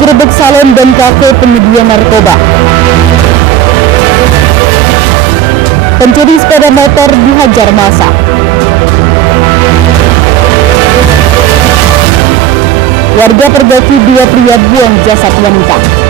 menggerebek salon dan kafe penyedia narkoba. Pencuri sepeda motor dihajar massa. Warga pergoki dua pria buang jasad wanita.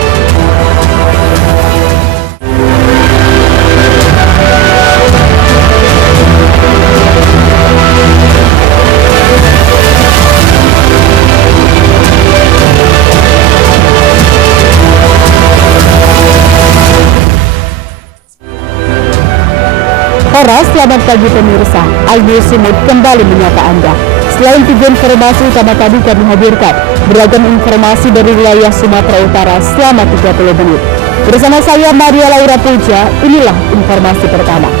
Selamat pagi pemirsa, Ayu Sumut kembali menyapa Anda. Selain 3 informasi utama tadi kami hadirkan beragam informasi dari wilayah Sumatera Utara selama 30 menit. Bersama saya Maria Laura Puja, inilah informasi pertama.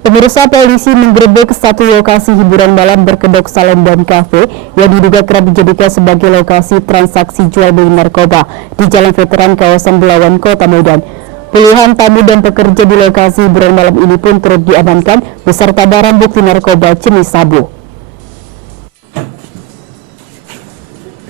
Pemirsa, polisi menggerebek satu lokasi hiburan malam berkedok salon dan kafe yang diduga kerap dijadikan sebagai lokasi transaksi jual beli narkoba di Jalan Veteran kawasan Belawan, Kota Medan. Puluhan tamu dan pekerja di lokasi hiburan malam ini pun turut diamankan beserta barang bukti narkoba jenis sabu.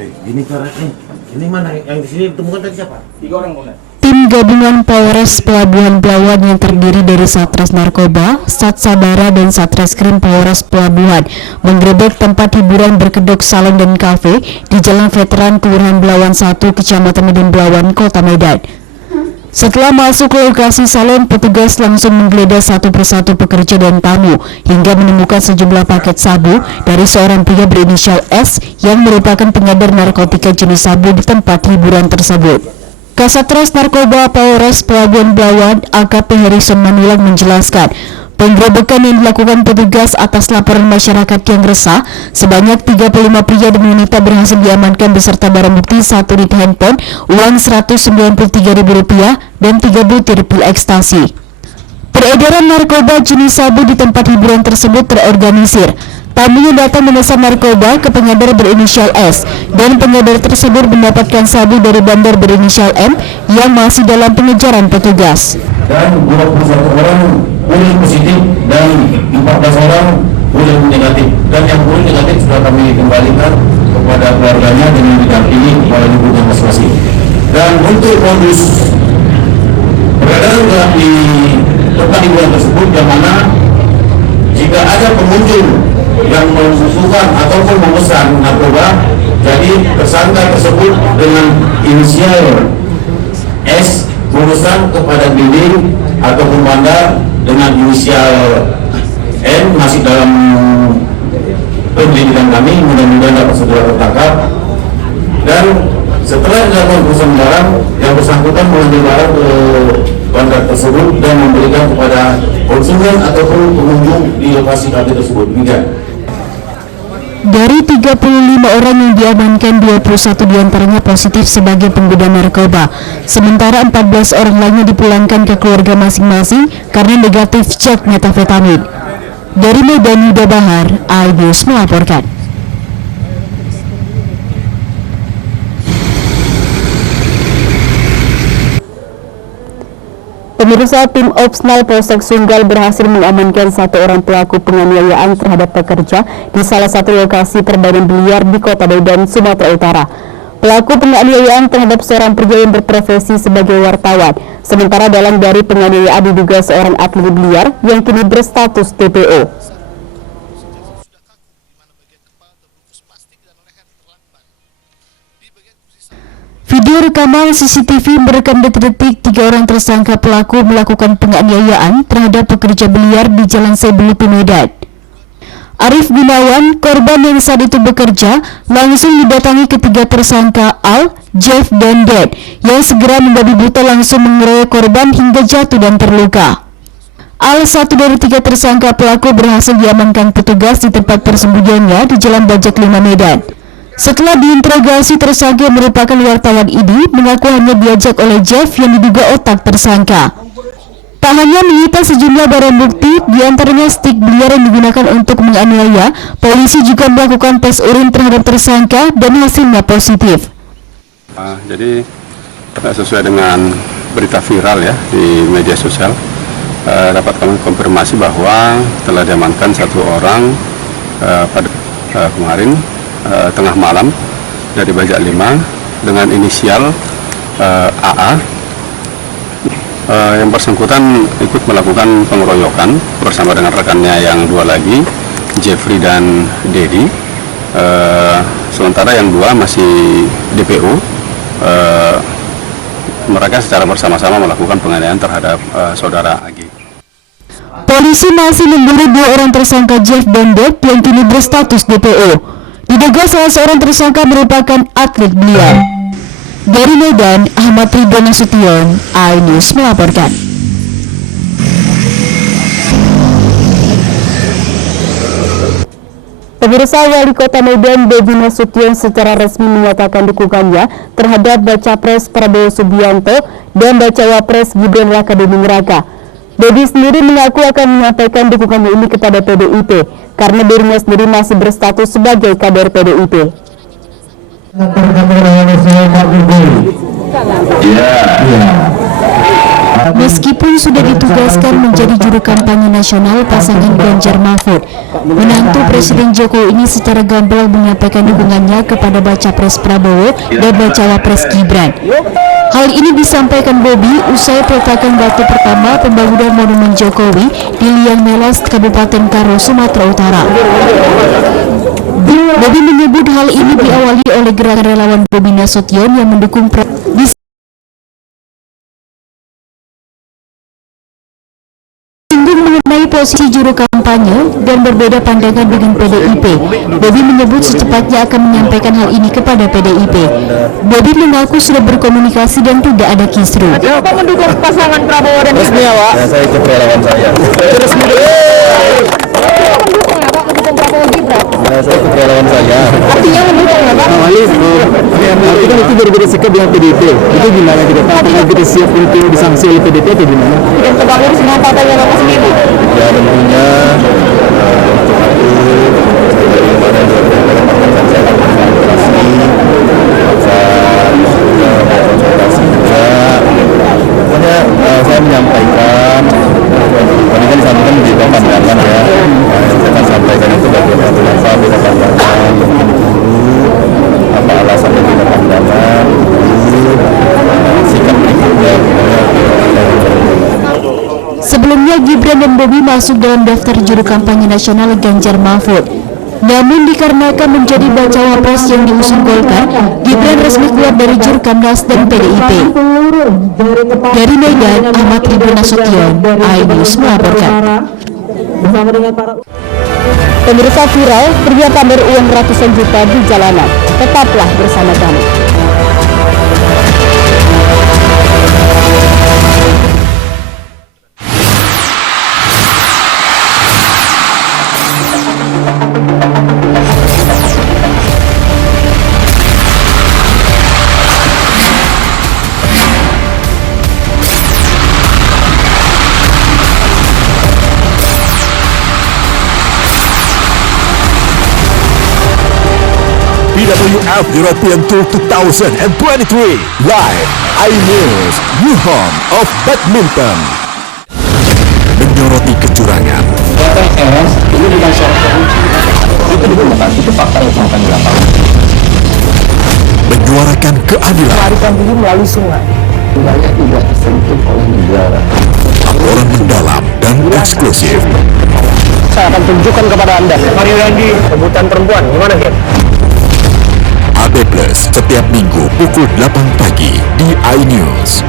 Ini mana yang di sini ditemukan tadi siapa? 3 orang bukan? Tim gabungan Polres Pelabuhan Belawan yang terdiri dari Satres Narkoba, Sat Sabara, dan Satreskrim Polres Pelabuhan menggerebek tempat hiburan berkedok salon dan kafe di Jalan Veteran Kelurahan Belawan 1, Kecamatan Medan Belawan, Kota Medan. Setelah masuk ke lokasi salon, petugas langsung menggeledah satu persatu pekerja dan tamu hingga menemukan sejumlah paket sabu dari seorang pria berinisial S yang merupakan pengedar narkotika jenis sabu di tempat hiburan tersebut. Kasatres Narkoba Polres Pelabuhan Belawan AKP Harrison Manulang menjelaskan, penggerebekan yang dilakukan petugas atas laporan masyarakat yang resah, sebanyak 35 pria dan wanita berhasil diamankan beserta barang bukti 1 unit handphone, uang Rp193.000 dan 3 butir pil ekstasi. Peredaran narkoba jenis sabu di tempat hiburan tersebut terorganisir. Tamu yang datang memesan narkoba ke pengedar berinisial S dan pengedar tersebut mendapatkan sabu dari bandar berinisial M yang masih dalam pengejaran petugas. Dan 21 orang pulih positif dan 14 orang pulih negatif. Dan yang pulih negatif sudah kami kembalikan kepada keluarganya dengan didampingi kepala lingkungan masing-masing. Dan untuk modus peredaran gelap di tempat hiburan tersebut, yang mana jika ada pengunjung yang membutuhkan ataupun memesan narkoba, jadi tersangka tersebut dengan inisial S memesan kepada BD ataupun bandar dengan inisial N masih dalam penyelidikan kami, mudah-mudahan dapat segera tertangkap. Dan setelah dilakukan pemesanan barang, yang bersangkutan mengambil barang ke bandar tersebut dan memberikan kepada konsumen ataupun pengunjung di lokasi kafe tersebut. Demikian. Dari 35 orang yang diamankan, 21 diantaranya positif sebagai pengguna narkoba. Sementara 14 orang lainnya dipulangkan ke keluarga masing-masing karena negatif cek metafetamin. Dari Medan, Yuda Bahar, iNews melaporkan. Pemirsa, tim Opsnal Polsek Sunggal berhasil mengamankan satu orang pelaku penganiayaan terhadap pekerja di salah satu lokasi permainan biliar di Kota Medan, Sumatera Utara. Pelaku penganiayaan terhadap seorang pria yang berprofesi sebagai wartawan, sementara dalang dari penganiayaan diduga seorang atlet biliar yang kini berstatus DPO. Video rekaman CCTV merekam detik-detik 3 orang tersangka pelaku melakukan penganiayaan terhadap pekerja biliar di Jalan Sebulupi, Medan. Arif Gunawan, korban yang saat itu bekerja, langsung didatangi ketiga tersangka Al, Jeff, dan Ded, yang segera membabi buta langsung mengeroyok korban hingga jatuh dan terluka. Al, satu dari 3 tersangka pelaku, berhasil diamankan petugas di tempat persembunyiannya di Jalan Bajak 5, Medan. Setelah diinterogasi, tersangka yang merupakan wartawan ini mengaku hanya diajak oleh Jeff yang diduga otak tersangka. Tak hanya menyita sejumlah barang bukti, diantaranya stik biliar yang digunakan untuk menganiaya, polisi juga melakukan tes urin terhadap tersangka dan hasilnya positif. Jadi sesuai dengan berita viral ya di media sosial, dapat kami konfirmasi bahwa telah diamankan satu orang pada kemarin tengah malam dari Bajak 5 dengan inisial AA. Yang bersangkutan ikut melakukan pengeroyokan bersama dengan rekannya yang 2 lagi, Jeffrey dan Dedi. Sementara yang 2 masih DPO. Mereka secara bersama-sama melakukan penganiayaan terhadap saudara AG. Polisi masih memburu 2 orang tersangka Jeff dan Deb yang kini berstatus DPO. Diduga salah seorang tersangka merupakan atlet biliar. Dari Medan, Ahmad Ridwan Nasution, iNews melaporkan. Pemirsa, Wali Kota Medan Bobi Nasution secara resmi menyatakan dukungannya terhadap Baca Pres Prabowo Subianto dan Bacawa Pres Gibran Raka Buming Raka. Bobi sendiri mengaku akan menyampaikan dukungannya ini kepada PDIP karena dirinya sendiri masih berstatus sebagai kader PDIP. Meskipun sudah ditugaskan menjadi juru kampanye nasional pasangan Ganjar Mahfud, menantu Presiden Jokowi ini secara gamblang menyampaikan dukungannya kepada Baca Pres Prabowo dan Bacawa Pres Gibran. Hal ini disampaikan Bobi usai peletakan batu pertama pembangunan Monumen Jokowi di Liang Melas, Kabupaten Karo, Sumatera Utara. Bobi menyebut hal ini diawali oleh gerakan relawan Bobi Nasution yang mendukung mengenai posisi juru kampanye dan berbeda pandangan dengan PDIP. Bobi menyebut secepatnya akan menyampaikan hal ini kepada PDIP. Bobi mengaku sudah berkomunikasi dan tidak ada kisru. Bapak mendukung pasangan Prabowo dan Gibran? Ya, saya ikut relawan saya. Resmi. Mendukung ya Pak, mendukung Prabowo Gibran? Saya ikut relawan saya. Artinya mendukung ya Pak? Tapi kan itu berbeda sikap dengan PDIP. Itu gimana kita tahu? Apakah kita siap untuk disanksi oleh PDIP atau gimana? Dan tegak lurus dengan partainya Bapak sendiri? Ya tentunya saya menyampaikan tadi kan disampaikan di pandangan ya, saya akan sampaikan itu bagaimana beda pandangan, apa alasannya beda pandangan, sikap berikutnya. Sebelumnya Gibran dan Bobi masuk dalam daftar juru kampanye nasional Ganjar Mahfud. Namun dikarenakan menjadi bacawa pres yang diusung Golkar, Gibran resmi keluar dari Jurkamnas dan PDIP. Dari Medan, Ahmad Ridwan Nasution, iNews melaporkan. Pemirsa, viral, pria pamer uang ratusan juta di jalanan. Tetaplah bersama kami. BWF European Tour 2023 live iNews, new home of badminton. Menyoroti kecurangan, PTS ini bukan soal korupsi, itu bukan, itu fakta yang akan di lapangan. menyuarakan keadilan, Melarikan diri melalui sungai. Wilayah tidak tersentuh oleh negara. laporan mendalam dan eksklusif. Saya akan tunjukkan kepada Anda. Mario Dandi, rebutan perempuan, gimana Gen? AB Plus setiap minggu pukul 8 pagi di iNews.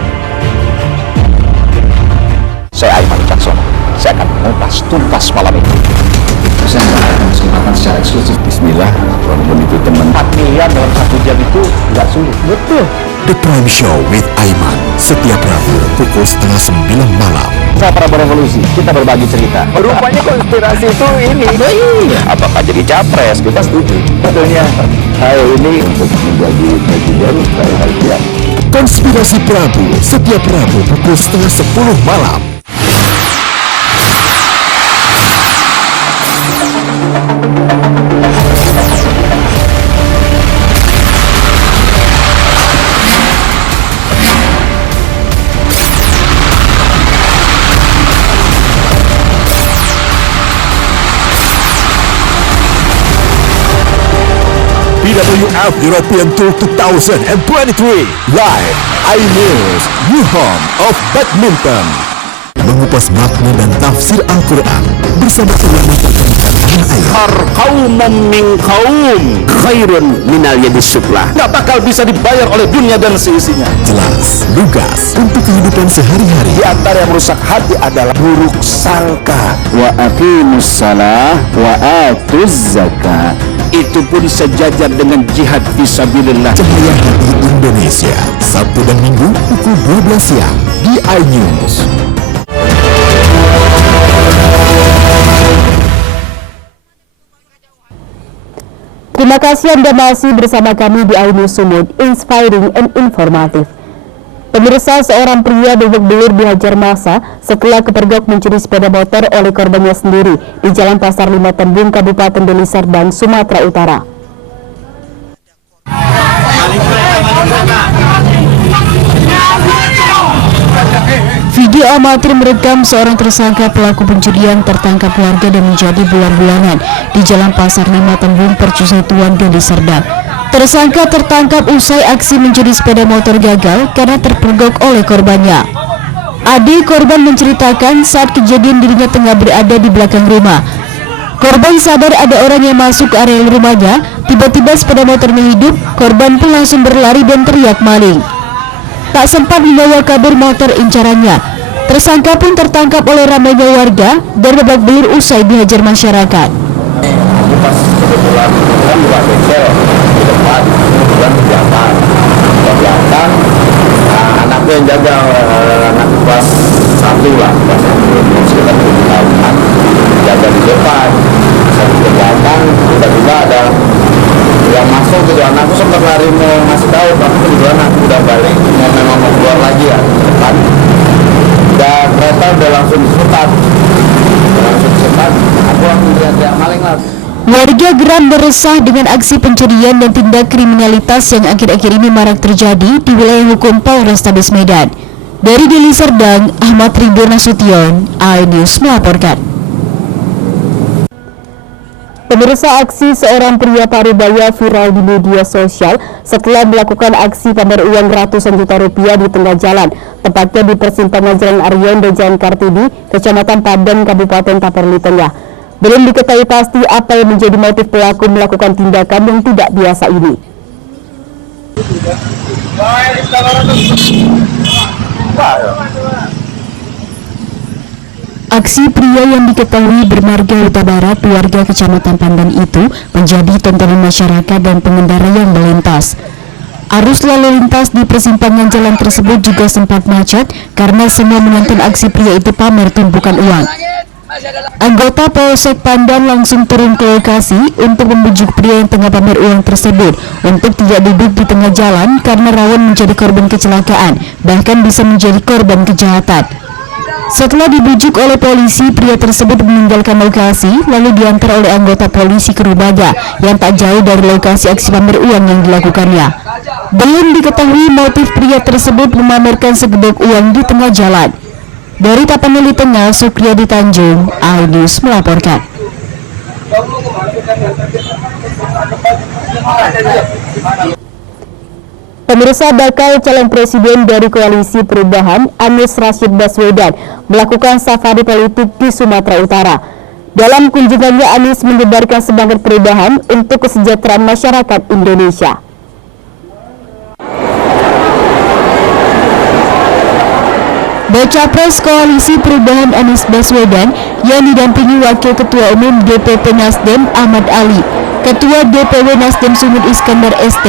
Saya Aiman Wicaksono. Saya akan mengupas tuntas malam ini. Saya mendapatkan kesempatan secara eksklusif. Bismillah, walaupun itu teman. 4 miliar dalam 1 jam itu nggak sulit. Betul. The Prime Show with Aiman setiap Rabu pukul 8:30 malam. Saya Prabowo Revolusi, kita berbagi cerita. Rupanya konspirasi itu ini. Apakah jadi capres? Kita setuju. Betulnya, saya ini untuk menjadi presiden, saya harus siap. Konspirasi Prabu setiap Rabu pukul 9:30 malam. BWF European Tour 2023 live iNews, new home of badminton. Mengupas makna dan tafsir Al-Quran bersama ulama terkenal tanah air. Qaumum min qaum khairun minal yadis suflah. Nggak bakal bisa dibayar oleh dunia dan seisinya. Jelas, lugas untuk kehidupan sehari-hari. Di antara yang merusak hati adalah buruk sangka. Wa aqimus salah wa atuz zakat. Itu pun sejajar dengan jihad fisabilillah. Cahaya Hati Indonesia, Sabtu dan Minggu pukul 12 siang di iNews. Terima kasih Anda masih bersama kami di iNews Sumut, inspiring and informatif. Pemirsa, seorang pria babak belur dihajar massa setelah kepergok mencuri sepeda motor oleh korbannya sendiri di Jalan Pasar 5 Tembung, Kabupaten Deli Serdang, Sumatera Utara. Video amatir merekam seorang tersangka pelaku pencurian tertangkap warga dan menjadi bulan-bulanan di Jalan Pasar 5 Tembung, Percusatuan Deli Serdang. Tersangka tertangkap usai aksi mencuri sepeda motor gagal karena terpergok oleh korbannya. Adik korban menceritakan saat kejadian dirinya tengah berada di belakang rumah. Korban sadar ada orang yang masuk ke area rumahnya, tiba-tiba sepeda motornya hidup, korban pun langsung berlari dan teriak maling. Tak sempat membawa kabur motor incarannya. Tersangka pun tertangkap oleh ramainya warga dan babak belur usai dihajar masyarakat. Pas kebetulan kan buka bengkel di depan, kebetulan ke belakang. Ke belakang, anakku yang jaga, anak kelas 1 lah, kelas 1, sekitar 7 tahunan, jaga di depan. Sampai ke belakang, tiba-tiba ada yang masuk gitu. Anakku sempat lari mau ngasih tahu, tapi kebetulan aku udah balik, memang mau keluar lagi ya ke depan. Dan kereta udah langsung disekat, aku langsung teriak-teriak maling lah. Warga geram dan resah dengan aksi pencurian dan tindak kriminalitas yang akhir-akhir ini marak terjadi di wilayah hukum Polrestabes Medan. Dari Deli Serdang, Ahmad Ridwan Nasution, iNews melaporkan. Pemirsa, aksi seorang pria Parubaya viral di media sosial setelah melakukan aksi pamer uang ratusan juta rupiah di tengah jalan, tepatnya di persimpangan Jalan Aryon dan Jalan Kartini, Kecamatan Padan, Kabupaten Tapanuli Tengah. Belum diketahui pasti apa yang menjadi motif pelaku melakukan tindakan yang tidak biasa ini. Aksi pria yang diketahui bermarga Huta Barat, warga Kecamatan Pandan itu menjadi tontonan masyarakat dan pengendara yang melintas. Arus lalu lintas di persimpangan jalan tersebut juga sempat macet karena semua menonton aksi pria itu pamer tumpukan uang. Anggota Polsek Pandan langsung turun ke lokasi untuk membujuk pria yang tengah pamer uang tersebut untuk tidak duduk di tengah jalan karena rawan menjadi korban kecelakaan, bahkan bisa menjadi korban kejahatan. Setelah dibujuk oleh polisi, pria tersebut meninggalkan lokasi lalu diantar oleh anggota polisi ke rumahnya yang tak jauh dari lokasi aksi pamer uang yang dilakukannya. Belum diketahui motif pria tersebut memamerkan segedok uang di tengah jalan. Dari Tapanuli Tengah, Supriyadi Tanjung, iNews melaporkan. Pemirsa, bakal calon presiden dari Koalisi Perubahan, Anies Rashid Baswedan, melakukan safari politik di Sumatera Utara. Dalam kunjungannya, Anies menyebarkan semangat perubahan untuk kesejahteraan masyarakat Indonesia. Baca Pres Koalisi Perubahan Anies Baswedan yang didampingi Wakil Ketua Umum DPP Nasdem Ahmad Ali, Ketua DPW Nasdem Sumut Iskandar ST,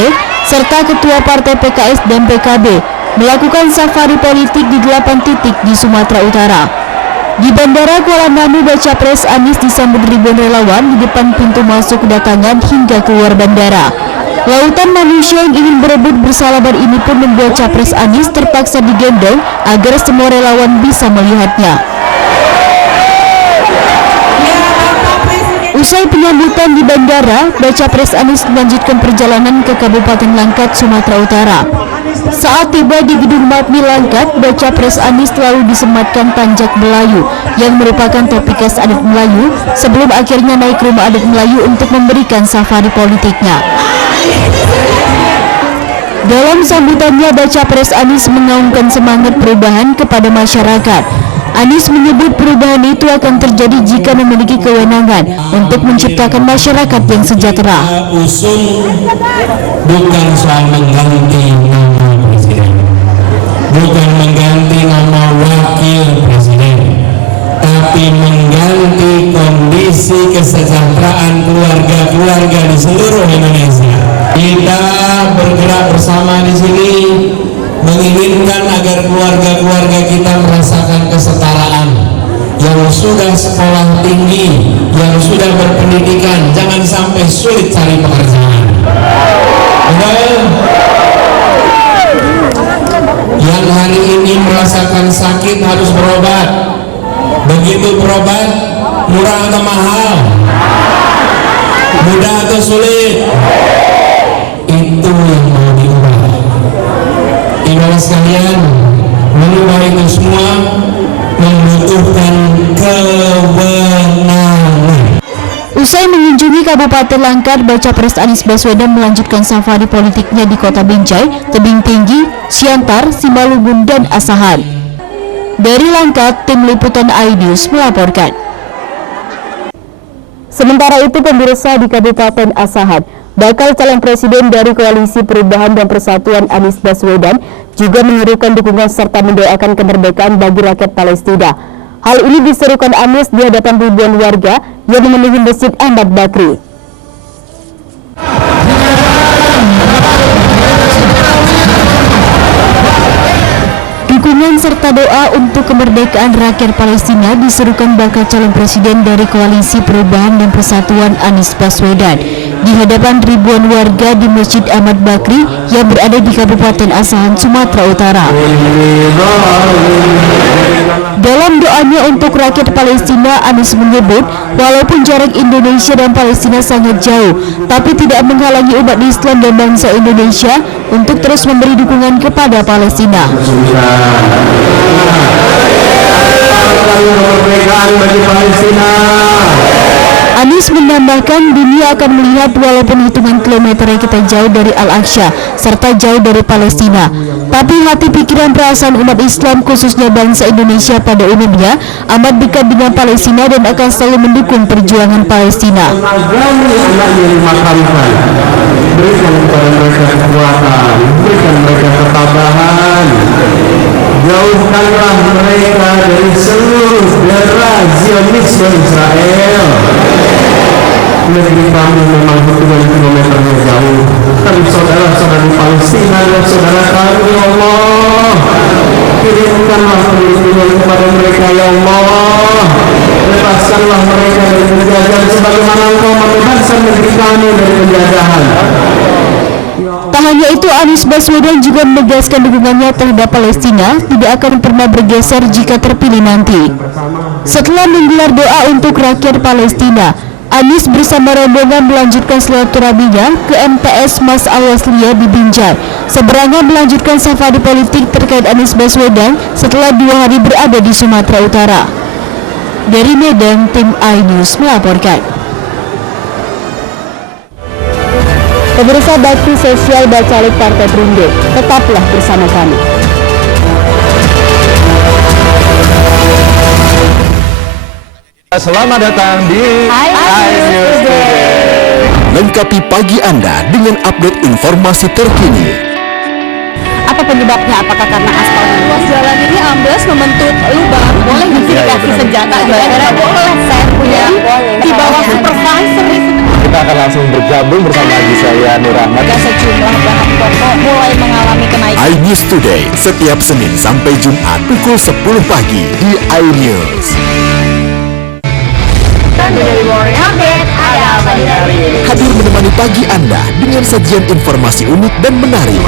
serta Ketua Partai PKS dan PKB melakukan safari politik di 8 titik di Sumatera Utara. Di Bandara Kuala Namu, Baca Pres Anies disambut ribuan relawan di depan pintu masuk kedatangan hingga keluar bandara. Lautan manusia yang ingin berebut bersalaman ini pun membuat Capres Anies terpaksa digendong agar semua relawan bisa melihatnya. Usai penyambutan di bandara, Baca Pres Anies melanjutkan perjalanan ke Kabupaten Langkat, Sumatera Utara. Saat tiba di Gedung Mapmi Langkat, Baca Pres Anies lalu disematkan Tanjak Melayu yang merupakan topi khas adat Melayu sebelum akhirnya naik ke rumah adat Melayu untuk memberikan safari politiknya. Dalam sambutannya, Baca Pres Anies mengaungkan semangat perubahan kepada masyarakat. Anies menyebut perubahan itu akan terjadi jika memiliki kewenangan untuk menciptakan masyarakat yang sejahtera. Usung bukan soal mengganti nama presiden, bukan mengganti nama wakil presiden, tapi mengganti kondisi kesejahteraan keluarga-keluarga di seluruh Indonesia. Kita bergerak bersama di sini menginginkan agar keluarga-keluarga kita merasakan kesetaraan. Yang sudah sekolah tinggi, yang sudah berpendidikan, jangan sampai sulit cari pekerjaan. Betul? Yang hari ini merasakan sakit harus berobat. Begitu berobat, murah atau mahal? Mudah atau sulit? Itu yang mau diubah. Ibadah sekalian, mengubah itu semua membutuhkan kewenangan. Usai mengunjungi Kabupaten Langkat, Baca Pres Anies Baswedan melanjutkan safari politiknya di Kota Binjai, Tebing Tinggi, Siantar, Simalungun, dan Asahan. Dari Langkat, tim liputan iNews melaporkan. Sementara itu, pemirsa, di Kabupaten Asahan, bakal calon presiden dari Koalisi Perubahan dan Persatuan Anies Baswedan juga menyerukan dukungan serta mendoakan kemerdekaan bagi rakyat Palestina. Hal ini diserukan Anies di hadapan ribuan warga yang memenuhi Masjid Ahmad Bakri. Dukungan serta doa untuk kemerdekaan rakyat Palestina diserukan bakal calon presiden dari Koalisi Perubahan dan Persatuan Anies Baswedan di hadapan ribuan warga di Masjid Ahmad Bakri yang berada di Kabupaten Asahan, Sumatera Utara. Dalam doanya untuk rakyat Palestina, Anies menyebut walaupun jarak Indonesia dan Palestina sangat jauh, tapi tidak menghalangi umat Islam dan bangsa Indonesia untuk terus memberi dukungan kepada Palestina. Anies menambahkan dunia akan melihat walaupun hitungan kilometer kita jauh dari Al-Aqsa serta jauh dari Palestina, tapi hati pikiran perasaan umat Islam khususnya bangsa Indonesia pada umumnya amat dekat dengan Palestina dan akan selalu mendukung perjuangan Palestina. Berikan kepada mereka kekuatan, berikan mereka ketabahan, jauhkanlah mereka dari seluruh daerah Zionisme Israel. Negeri kami memang hitungan kilometernya jauh, tapi saudara-saudara di Palestina dan saudara kami, ya Allah, kirimkanlah perlindungan kepada mereka, ya Allah. Lepaskanlah mereka dari penjajahan sebagaimana Engkau membebaskan negeri kami dari penjajahan. Tak hanya itu, Anies Baswedan juga menegaskan dukungannya terhadap Palestina tidak akan pernah bergeser jika terpilih nanti. Setelah menggelar doa untuk rakyat Palestina, Anies bersama rombongan melanjutkan silaturahminya ke MTS Mas Awaslia di Binjai. Seberangan melanjutkan safari politik terkait Anies Baswedan setelah 2 hari berada di Sumatera Utara. Dari Medan, tim iNews melaporkan. Pemirsa Bakti Sosial Bacalek Partai Perindo, tetaplah bersama kami. Selamat datang di iNews Today. Lengkapi pagi Anda dengan update informasi terkini. Apa penyebabnya? Apakah karena aspal ruas jalan ini ambles membentuk lubang? Boleh dikasih senjata? Boleh. Saya punya di bawah supervisor itu. Kita akan langsung bergabung bersama lagi saya Nur Ahmad. Sejumlah bahan pokok mulai mengalami kenaikan. iNews Today setiap Senin sampai Jumat pukul 10 pagi di iNews. Dari Morning Update ada hadir menemani pagi Anda dengan sajian informasi unik dan menarik.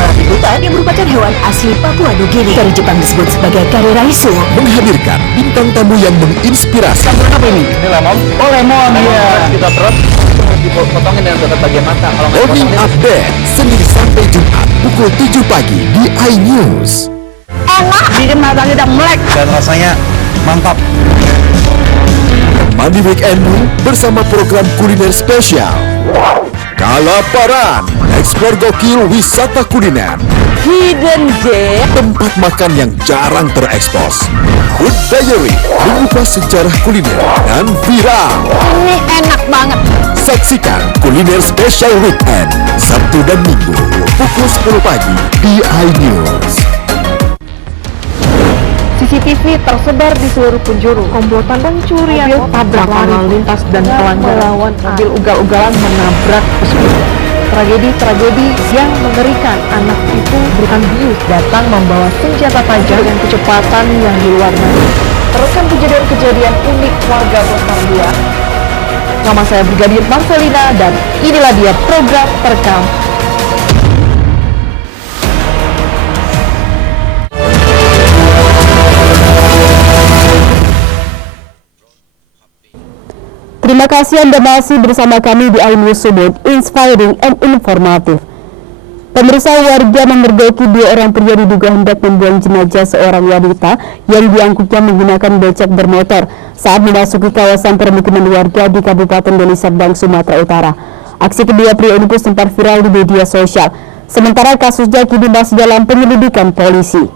Yang merupakan hewan asli Papua Nugini dari Jepang disebut sebagai Kareraisu. Menghadirkan bintang tamu yang menginspirasi. Apa ini? Ini lemon. Oh, lemon. Iya. Kita terus dipotongin dengan dekat bagian mata. Kalau nggak Morning dipotongin, Update Senin sampai Jumat pukul 7 pagi di iNews. Enak. Bikin matanya udah melek. dan rasanya mantap. Mandi weekendmu bersama program kuliner spesial Kalaparan, eksplor gokil wisata kuliner, Hidden Gem. tempat makan yang jarang terekspos, Food Diary, mengupas sejarah kuliner dan viral. Ini enak banget. Saksikan kuliner spesial weekend Sabtu dan Minggu pukul 10 pagi di iNews. CCTV tersebar di seluruh penjuru. Komplotan pencurian mobil tabrak lalu lintas dan melawan mobil ugal-ugalan menabrak pesepeda. Tragedi-tragedi yang mengerikan. Anak itu berkambius datang membawa senjata tajam dengan kecepatan yang di luar nalar. Teruskan kejadian-kejadian unik warga Bostar 2. Nama saya Brigadir Marcelina dan inilah dia program terekam. Terima kasih Anda masih bersama kami di iNews Sumut, inspiring and informatif. Pemirsa, warga memergoki 2 orang pria diduga hendak membuang jenazah seorang wanita yang diangkutnya menggunakan becak bermotor saat memasuki kawasan permukiman warga di Kabupaten Deli Serdang, Sumatera Utara. Aksi kedua pria ini pun sempat viral di media sosial. Sementara kasusnya kini masih dalam penyelidikan polisi.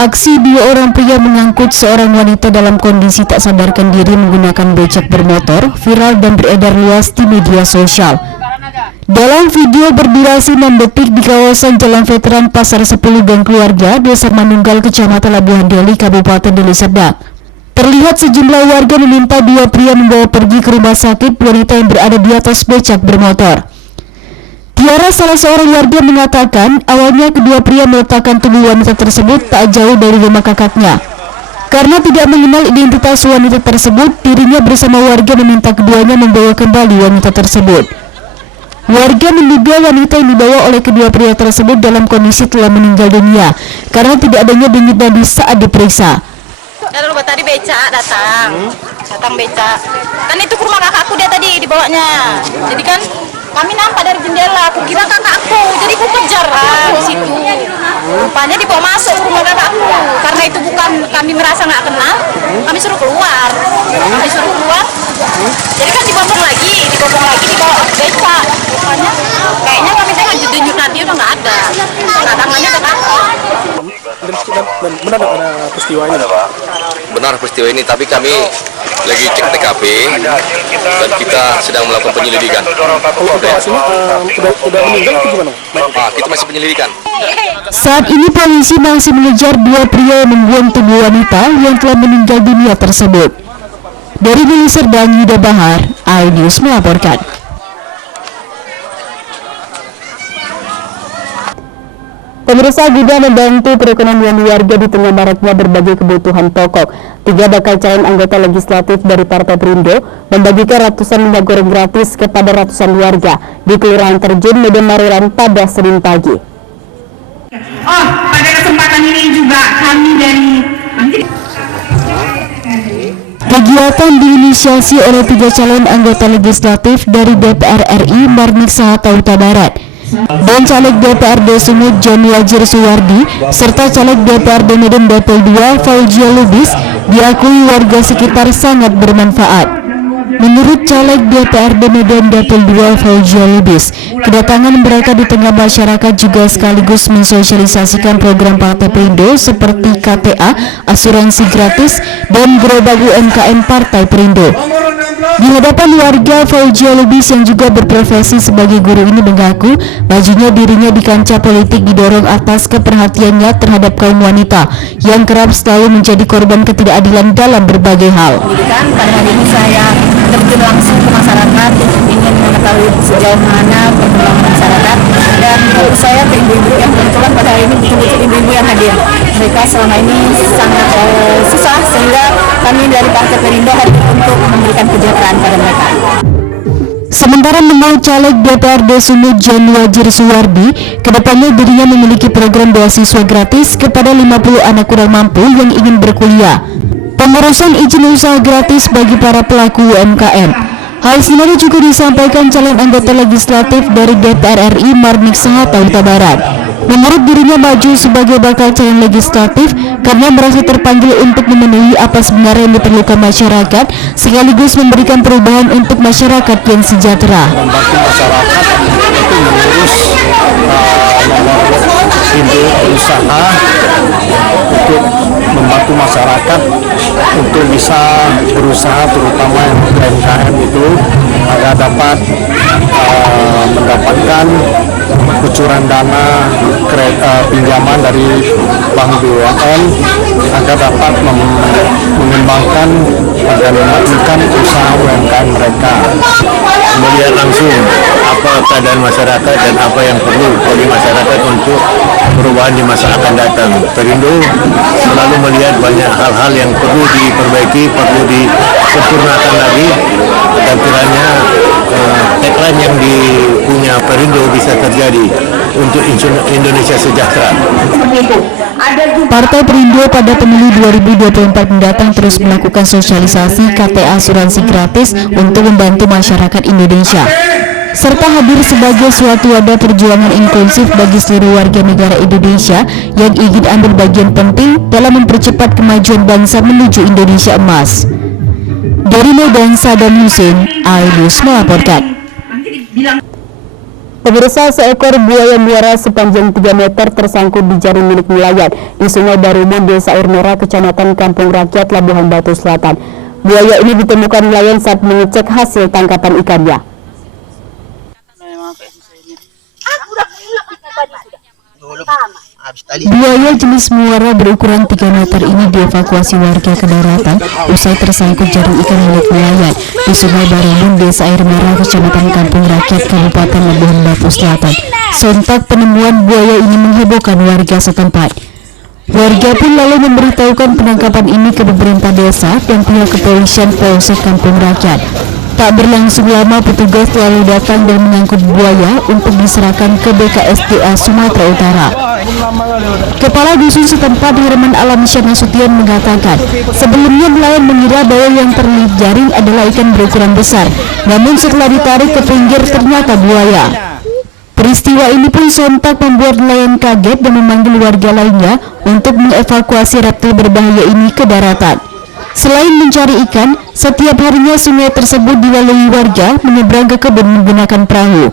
Aksi 2 orang pria mengangkut seorang wanita dalam kondisi tak sadarkan diri menggunakan becak bermotor viral dan beredar luas di media sosial. Dalam video berdurasi 6 detik di kawasan Jalan Veteran Pasar 10 Gang Keluarga, Desa Manunggal, Kecamatan Labuhan Deli, Kabupaten Deli Serdang, terlihat sejumlah warga meminta 2 pria membawa pergi ke rumah sakit wanita yang berada di atas becak bermotor. Tiara, salah seorang warga, mengatakan awalnya kedua pria meletakkan tubuh wanita tersebut tak jauh dari rumah kakaknya. Karena tidak mengenal identitas wanita tersebut, dirinya bersama warga meminta keduanya membawa kembali wanita tersebut. Warga menduga wanita yang dibawa oleh kedua pria tersebut dalam kondisi telah meninggal dunia karena tidak adanya denyut nadi saat diperiksa. Lalu tadi beca datang beca. Kan itu ke rumah kakakku dia tadi dibawanya. Jadi kan kami nampak dari jendela, aku kira kakakku, jadi aku kejar lah di situ. Rupanya dibawa masuk ke rumah kakakku, karena itu bukan kami merasa nggak kenal, kami suruh keluar. Jadi kan dibopong lagi dibawa beca. Rupanya kayaknya kami tengok denyut nadi udah nggak ada, tangannya udah patah. Benar ada peristiwa ini? Benar peristiwa ini, tapi kami lagi cek TKP dan kita sedang melakukan penyelidikan. Kalau aslinya sudah meninggal atau gimana? Kita masih penyelidikan. Saat ini polisi masih mengejar 2 pria yang membuang tubuh wanita yang telah meninggal dunia tersebut. Dari Deli Serdang, Yuda Bahar, iNews melaporkan. Pemirsa, guna membantu perekonomian warga di tengah maraknya berbagai kebutuhan pokok, 3 bakal calon anggota legislatif dari Partai Perindo membagikan ratusan minyak goreng gratis kepada ratusan warga di Kelurahan Terjun, Medan Mareran pada Senin pagi. Pada kesempatan ini juga kami dari Kegiatan diinisiasi oleh 3 calon anggota legislatif dari DPR RI Marnik Sahata Huta Barat dan caleg DPRD Sumut John Wajir Suwardi serta caleg DPRD Medan Dapil 2 Fauzia Lubis diakui warga sekitar sangat bermanfaat. Menurut caleg DPRD Medan Dapil 2 Fauzia Lubis, kedatangan mereka di tengah masyarakat juga sekaligus mensosialisasikan program Partai Perindo seperti KTA, asuransi gratis, dan gerobak UMKM Partai Perindo. Di hadapan warga, Fauzia Lubis yang juga berprofesi sebagai guru ini mengaku majunya dirinya di kancah politik didorong atas keperhatiannya terhadap kaum wanita yang kerap selalu menjadi korban ketidakadilan dalam berbagai hal. Pada hari ini saya terjun langsung ke masyarakat, ingin mengetahui sejauh mana perkembangan masyarakat, dan menurut saya ke ibu-ibu yang kebetulan pada hari ini betul-betul ibu-ibu yang hadir. mereka selama ini sangat susah, sehingga kami dari Partai Perindo hadir untuk memberikan kesejahteraan pada mereka. Sementara menurut caleg DPRD Sumut Jan Wajir Suwardi, kedepannya dirinya memiliki program beasiswa gratis kepada 50 anak kurang mampu yang ingin berkuliah. Pengurusan izin usaha gratis bagi para pelaku UMKM. Hal senada juga disampaikan calon anggota legislatif dari DPR RI Marnik Sengata Huta Barat. Menurut dirinya maju sebagai bakal calon legislatif karena merasa terpanggil untuk memenuhi apa sebenarnya yang diperlukan masyarakat, sekaligus memberikan perubahan untuk masyarakat yang sejahtera. Membantu masyarakat itu mengurus nomor pintu usaha untuk membantu masyarakat untuk bisa berusaha, terutama yang UMKM itu agar dapat mendapatkan kucuran dana pinjaman dari Bank BUMN agar dapat mengembangkan dan memajukan usaha UMKM mereka. Melihat langsung apa keadaan masyarakat dan apa yang perlu bagi masyarakat untuk perubahan di masa akan datang. Perindo selalu melihat banyak hal-hal yang perlu diperbaiki, perlu disempurnakan lagi, dan kiranya tagline yang dipunya Perindo bisa terjadi untuk Indonesia sejahtera. Partai Perindo pada pemilu 2024 mendatang terus melakukan sosialisasi KTA asuransi gratis untuk membantu masyarakat Indonesia, serta hadir sebagai suatu wadah perjuangan inklusif bagi seluruh warga negara Indonesia yang ingin ambil bagian penting dalam mempercepat kemajuan bangsa menuju Indonesia emas. Dari Medan, Saddam Hussein, iNews melaporkan. Pemirsa, seekor buaya muara sepanjang 3 meter tersangkut di jaring milik nelayan di Sungai Darumon, Desa Air Merah, Kecamatan Kampung Rakyat, Labuhan Batu Selatan. Buaya ini ditemukan nelayan saat mengecek hasil tangkapan ikannya. Buaya jenis muara berukuran 3 meter ini dievakuasi warga ke daratan usai tersangkut jaring ikan milik nelayan di Sungai Darumon, Desa Air Merah, Kecamatan Kampung Rakyat, Kabupaten Labuhan Batu Selatan. Sontak penemuan buaya ini menghebohkan warga setempat. Warga pun lalu memberitahukan penangkapan ini ke pemerintah desa dan pihak kepolisian Polsek Kampung Rakyat. Tak berlangsung lama, petugas lalu datang dan mengangkut buaya untuk diserahkan ke BKSDA Sumatera Utara. Kepala dusun setempat Herman Alamsyah Nasution mengatakan, sebelumnya nelayan mengira bahwa yang terlilit jaring adalah ikan berukuran besar, namun setelah ditarik ke pinggir ternyata buaya. Peristiwa ini pun sontak membuat nelayan kaget dan memanggil warga lainnya untuk mengevakuasi reptil berbahaya ini ke daratan. Selain mencari ikan, setiap harinya sungai tersebut dilalui warga menyeberang ke kebun menggunakan perahu.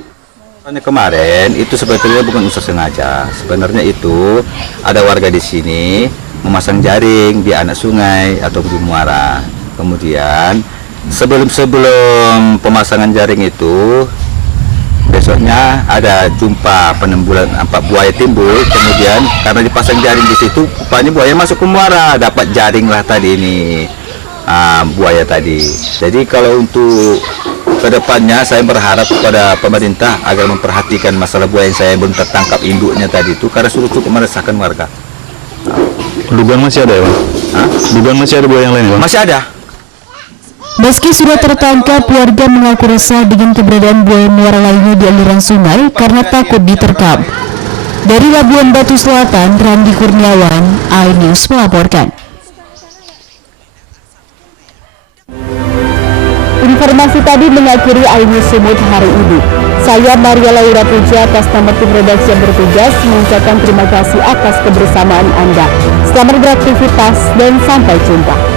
Kemarin itu sebetulnya bukan usaha sengaja. Sebenarnya itu ada warga di sini memasang jaring di anak sungai atau di muara. Kemudian sebelum pemasangan jaring itu, besoknya ada jumpa penembulan buaya timbul. Kemudian karena dipasang jaring di situ, rupanya buaya masuk ke muara, dapat jaring lah tadi ini buaya tadi. Jadi kalau untuk kedepannya saya berharap kepada pemerintah agar memperhatikan masalah buaya yang saya belum tertangkap induknya tadi itu, karena sudah cukup meresahkan warga. Dugaan masih ada ya, Bang? Dugaan masih ada buaya yang lain, Bang? Masih ada. Meski sudah tertangkap, warga mengaku resah dengan keberadaan buaya muara lainnya di aliran sungai karena takut diterkam. Dari Labuhan Batu Selatan, Randi Kurniawan, iNews melaporkan. Informasi tadi mengakhiri iNews Sumut hari ini. Saya Maria Laura Puja atas nama tim redaksi yang bertugas mengucapkan terima kasih atas kebersamaan Anda. Selamat beraktivitas dan sampai jumpa.